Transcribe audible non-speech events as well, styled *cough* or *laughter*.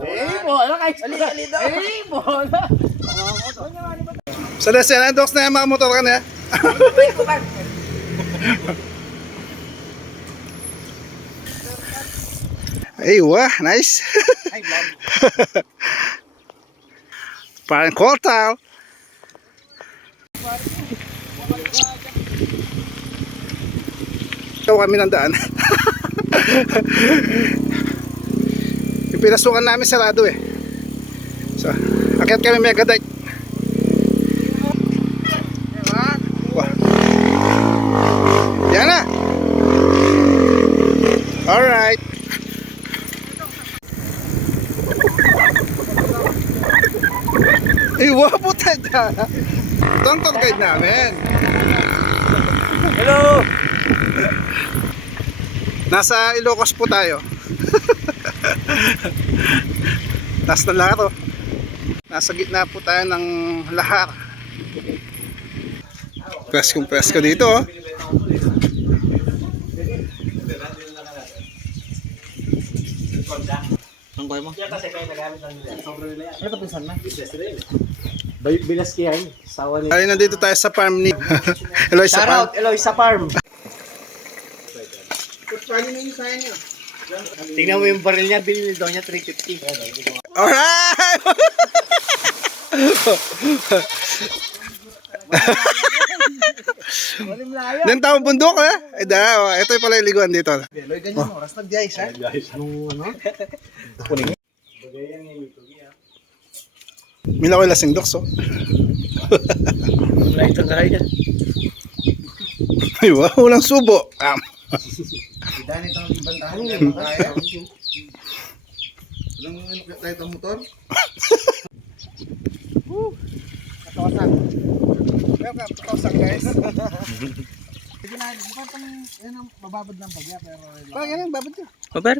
Eh, bola kay. Ali, ali daw. Eh, bola. Sa lesson, ang docs na yung mga motor ka na. *laughs* Ay, wah, nice. *laughs* Parang quartal. Ito kami ng daan. *laughs* Pinasukan namin sarado eh. So, akit kami mega dike. Wah. Yan na. Alright. Wow, puta ka. Ito ang tour guide namin. Hello. Nasa Ilocos po tayo. *laughs* *laughs* Taas ng lahar oh. Nasa gitna po tayo ng lahar. Preskong presko dito oh. Ang kuya mo? Ano ito pinsan na? Bilas kaya yun. Sawa nila. Ay, nandito tayo sa farm ni *laughs* Eloy sa Shout farm. out, Eloy sa farm. Tingnan mo yung baril niya, binili daw niya 350. Alright! Then tao bundok eh. Ay da, oh, ito pala yung liguan dito. Eloy, ganyan mo. Oras nag-diay, sir. Nung ano? Mila ko yung lasing doks oh. Wala itong kaya. Ay, wow, walang subo. Um, Dahil itong ibantahan niya. Kaya. Ilang ano tayo itong motor? Katawasan. Welcome, katawasan guys. Sige na, mukhang pang, yan ang mababad ng bagya, pero... Bakit yan, babad ka. Mabar?